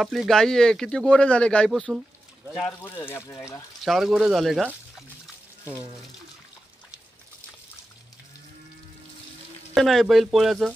आपली गाई आहे, किती गोरे झाले गायपासून? 4 गोरे झाले आपल्या गायला. 4 गोरे झाले का? हो. नाही बैल पोळ्याचं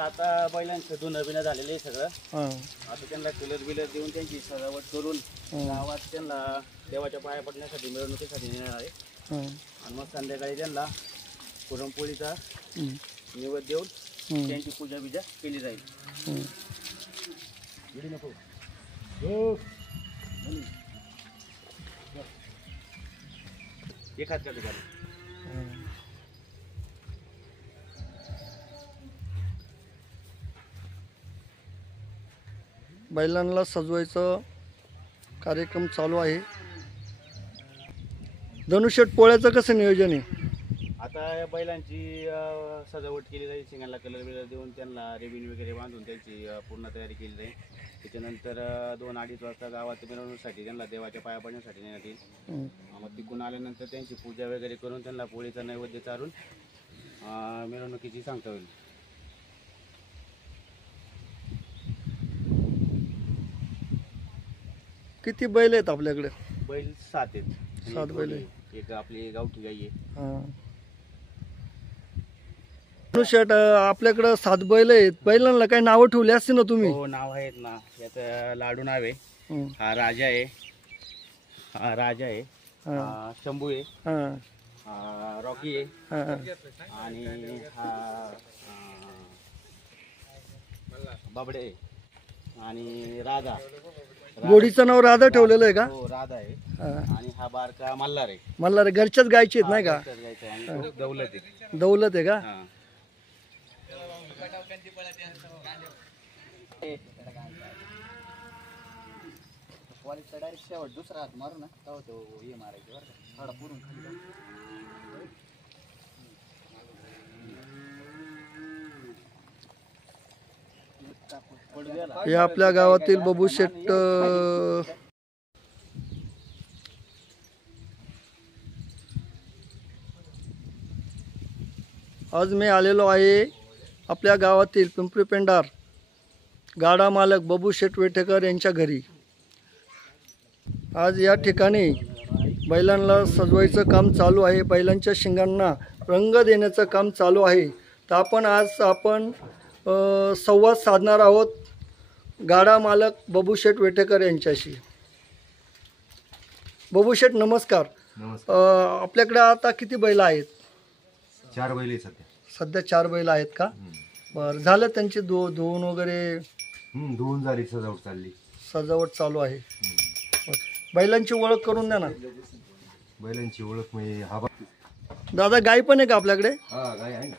आता बैलांचं धुणं बिणं झालेलं आहे सगळं. हां. आता त्यांना कलर बिलर देऊन त्यांची सजावट करून गावात त्यांना देवाच्या पाया पडण्यासाठी मिरवणुकीसाठी नेणार आहे. आणि मग संध्याकाळी त्यांना पुरणपोळीचा निवेद देऊन त्यांची पूजा बिजा केली जाईल. एखाद का बैलांना सजवायचं कार्यक्रम चालू आहे. धनुष्यट पोळ्याचं कसं नियोजन आहे? आता या बैलांची सजावट केली जाईल, शिंगांना कलर बिलर देऊन त्यांना रिबिन वगैरे बांधून त्यांची पूर्ण तयारी केली जाईल. त्याच्यानंतर 2-2:30 वाजता गावात मिरवणुकीसाठी त्यांना देवाच्या पाया पडण्यासाठी नेण्यात येईल. मग तिकडून आल्यानंतर त्यांची पूजा वगैरे करून त्यांना पोळीचा नैवेद्य चारून मिरवणुकीची सांगता होईल. किती बैल आहेत आपल्याकडे? बैल 7 आहेत. 7 बैल आहे. एक आपली गावठी गाई आहे. धनुष्यट आपल्याकडे 7 बैल आहेत. बैलांना काही नावं ठेवली असतील ना तुम्ही? हो, नाव आहेत ना. याचं लाडू नाव आहे, हा राजा आहे, हा राजा आहे, शंभू आहे, रॉकी आहे, आणि हा बाबडे आहे, आणि राधा. गोडीचं नाव राधा ठेवलेलं आहे का? हो, राधा आहे. आणि हा बारका मल्हार आहे. मल्हार घरच्याच गायची आहेत नाही का? आणि दौलत आहे. दौलत आहे का? दुसरा हात मारू ना, हे मारायचे बरं का, थोडा पुरून हे आपल्या गावातील बबू शेट आज मी आलेलो आहे आपल्या गावातील पिंपरी पेंडार गाडा मालक बबू शेट वेटेकर यांच्या घरी. आज या ठिकाणी बैलांना सजवायचं काम चालू आहे, बैलांच्या शिंगांना रंग देण्याचं काम चालू आहे. तर आपण संवाद साधणार आहोत गाडा मालक बबू शेट वेटेकर यांच्याशी. बबू शेट नमस्कार. आपल्याकडे आता किती बैल आहेत? 4 बैल आहेत सध्या 4 बैल आहेत का? बरं, झालं त्यांची धुवून वगैरे? धुवून झाली, सजावट चालली. सजावट चालू आहे. बैलांची ओळख करून द्या ना. बैलांची ओळख म्हणजे हा दादा गाय पण आहे का आपल्याकडे? हा, गाय आहे ना.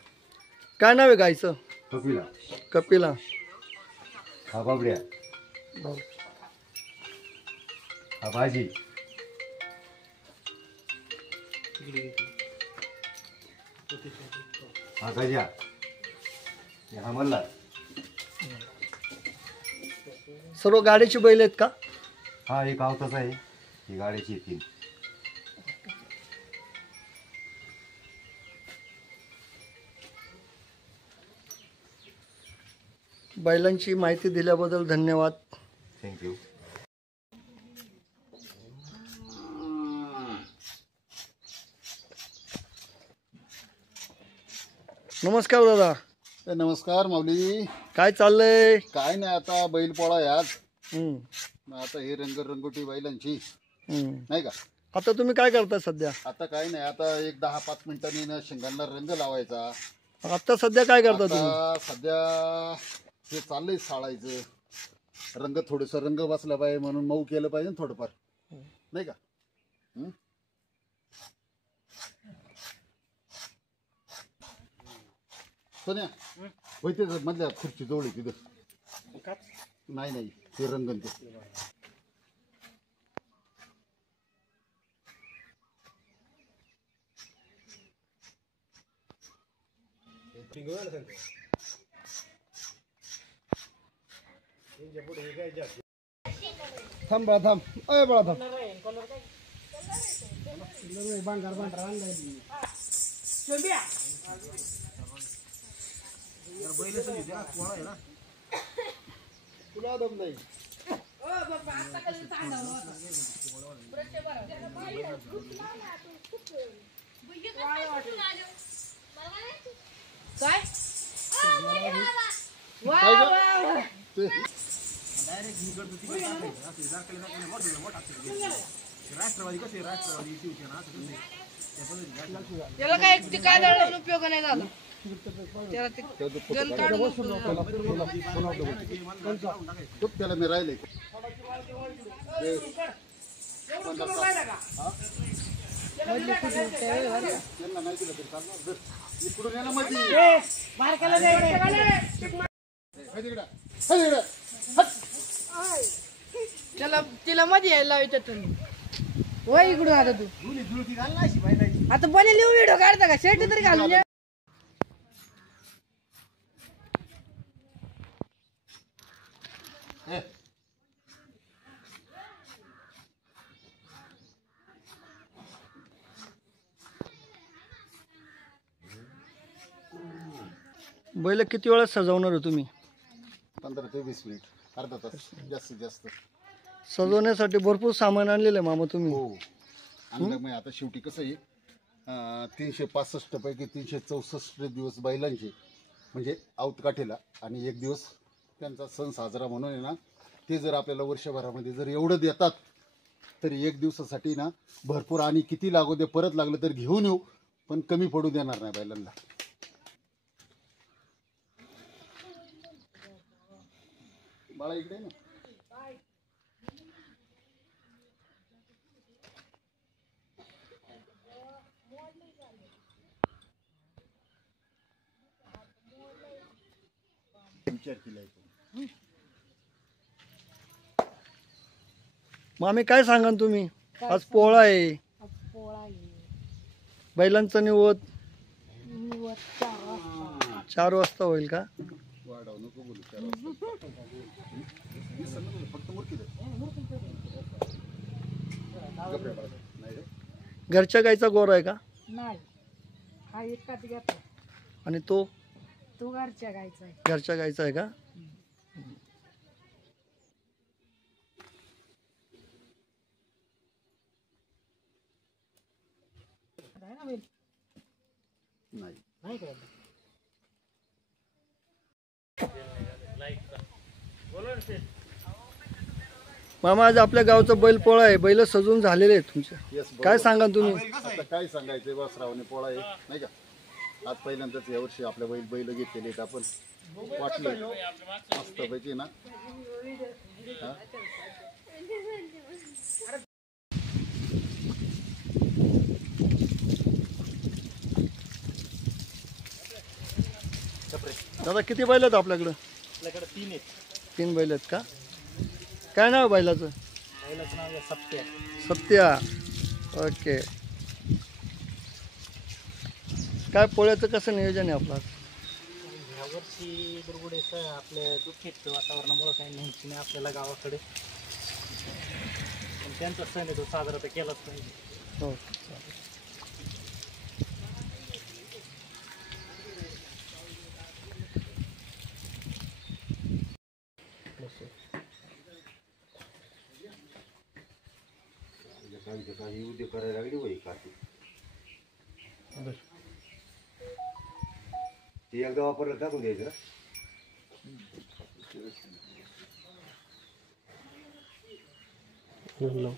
काय नाव आहे गायचं? कपिला. कपिला. हा बाबड्या. हा भाजी. हा गजा. हा मल्हार. सर्व गाडीची बैल आहेत का? हा एक आवताचा आहे, ही गाड्याची 3. बैलांची माहिती दिल्याबद्दल धन्यवाद. थँक्यू. नमस्कार दादा. नमस्कार माऊली. काय चाललंय? काय नाही, आता बैल पोळा आहे आज. आता हे रंगरंगोटी बैलांची नाही का. आता तुम्ही काय करता सध्या? आता काय नाही, आता एक 10-5 मिनिटांनी ना शिंगांना रंग लावायचा. आता सध्या काय करता तुम्ही? आता सध्या हे चाललंय साळायचं, रंग थोडस रंग बसला पाहिजे म्हणून मऊ केलं पाहिजे ना थोडंफार, नाही का? हं? सोन्या होते मधल्या खुर्ची जवळ आहे तिथं. नाही नाही ते रंगन ते थांब बाळा थांब, अय बाळा थांब. तुला दम नाही. काय ते त्याला काय ते काय दळून उपयोग नाही झाला. त्याला ते गण काढून खूप त्याला मी राहिले त्यांना नाही दिलं तरी चालणार. धर. इकडून यायला मध्ये त्याला तिला मध्ये यायला लावायचं तुम्ही. वय इकडून आता तू आता बने लिहू व्हिडिओ काढता का? शर्ट तरी घालून ये. बैल किती वेळा सजवणार आहे तुम्ही? 15 ते 20 मिनिट, अर्धा तास जास्तीत जास्त. सजवण्यासाठी भरपूर सामान आणलेलं आहे मामा तुम्ही. हो आणलं. मग आता शेवटी कसं आहे 365 पैकी 364 दिवस बैलांचे म्हणजे आवतकाठीला आणि एक दिवस त्यांचा सण साजरा म्हणून आहे ना. ते जर आपल्याला वर्षभरामध्ये जर एवढं देतात तरी एक दिवसासाठी ना भरपूर, आणि किती लागू दे परत लागलं तर घेऊन येऊ, पण कमी पडू देणार नाही बैलांना. बाळा इकडे ना. विचार केलाय मामी काय सांगाल तुम्ही? आज पोळा आहे, बैलांचा निवद 4 वाजता होईल का? वाढव नको बोलू. 4 वाजता फक्त मूर्ती नाही रे. घरच्या गाईचा गोरा आहे का? नाही हा एकाच घेतो. आणि तो तो घरच्या गायचा आहे. घरच्या गाईचा आहे का? नाही मामा आज आपल्या गावचा बैल पोळा आहे, बैल सजून झालेले आहेत तुमचे. येस काय सांगाल तुम्ही? आता काय सांगायचंय बा, श्रावणी पोळा आहे नाही का. आज पहिल्यांदाच यावर्षी आपल्या बैल घेतलेले आहेत आपण. वाटलं मस्त पैकी ना. हा? दादा किती बैल आहेत आपल्याकडं? आपल्याकडे 3 आहेत. 3 बैल आहेत का? काय नाव आहे बैलाचं? बैलाचं नाव आहे सप्त्या. सत्या. ओके. काय पोळ्याचं कसं नियोजन आहे आपलं? यावर्षी दुर्गुडेचं आपल्या दुःखित वातावरणामुळे काही न्यायची नाही आपल्याला गावाकडे, पण त्यांचा सण आहे तो साजरा तर केलाच पाहिजे. हो. काही उद्योग करायला लागली वही का ते एकदा वापरलं टाकून द्यायचं ना.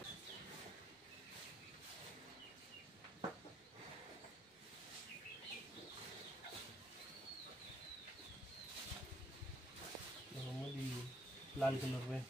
लाल कलर में।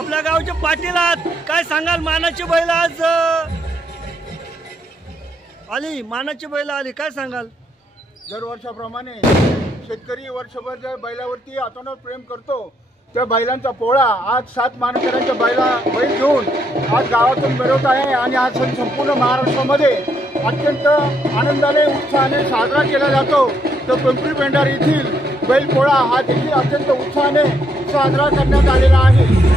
आपल्या गावचे पाटील आहात, काय सांगाल? मानाची बैल आज आली, मानाची बैल आली, काय सांगाल? दरवर्षाप्रमाणे शेतकरी वर्षभर ज्या बैलावरती अतोनात प्रेम करतो त्या बैलांचा पोळा आज 7 मानकऱ्यांच्या बैल घेऊन आज गावातून मिरवत आहे आणि आज संपूर्ण महाराष्ट्रामध्ये अत्यंत आनंदाने उत्साहाने साजरा केला जातो। तर पिंपरी पेंढार येथील बैलपोळा हा देखील अत्यंत उत्साहाने साजरा करण्यात आलेला आहे।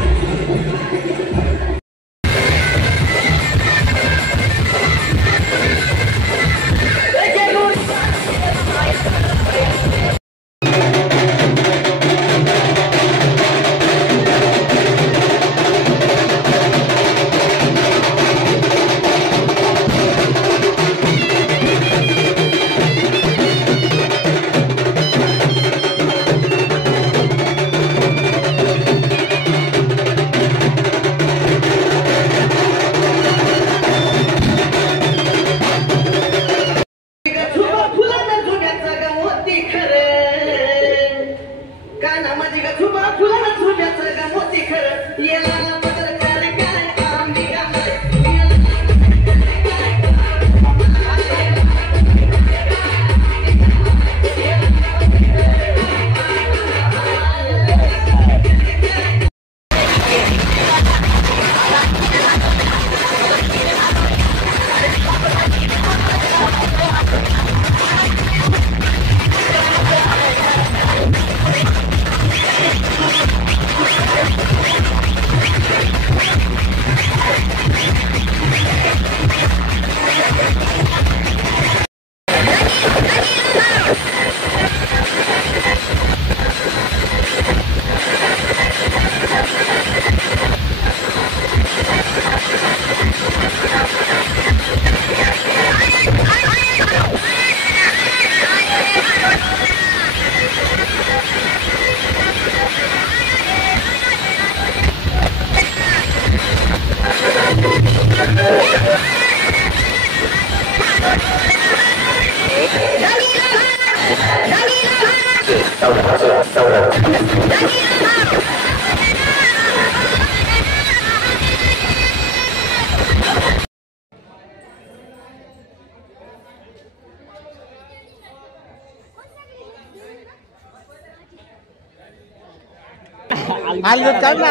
अलगद काढ ना,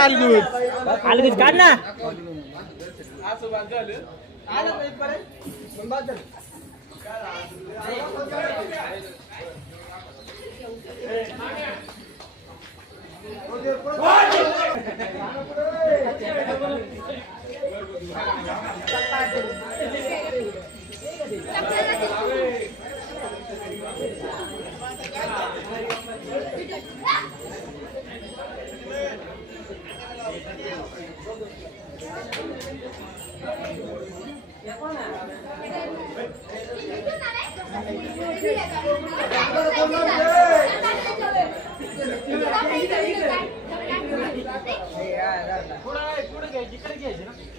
अलगद काढ ना। पुढे घ्यायची, इकडे घ्यायची ना।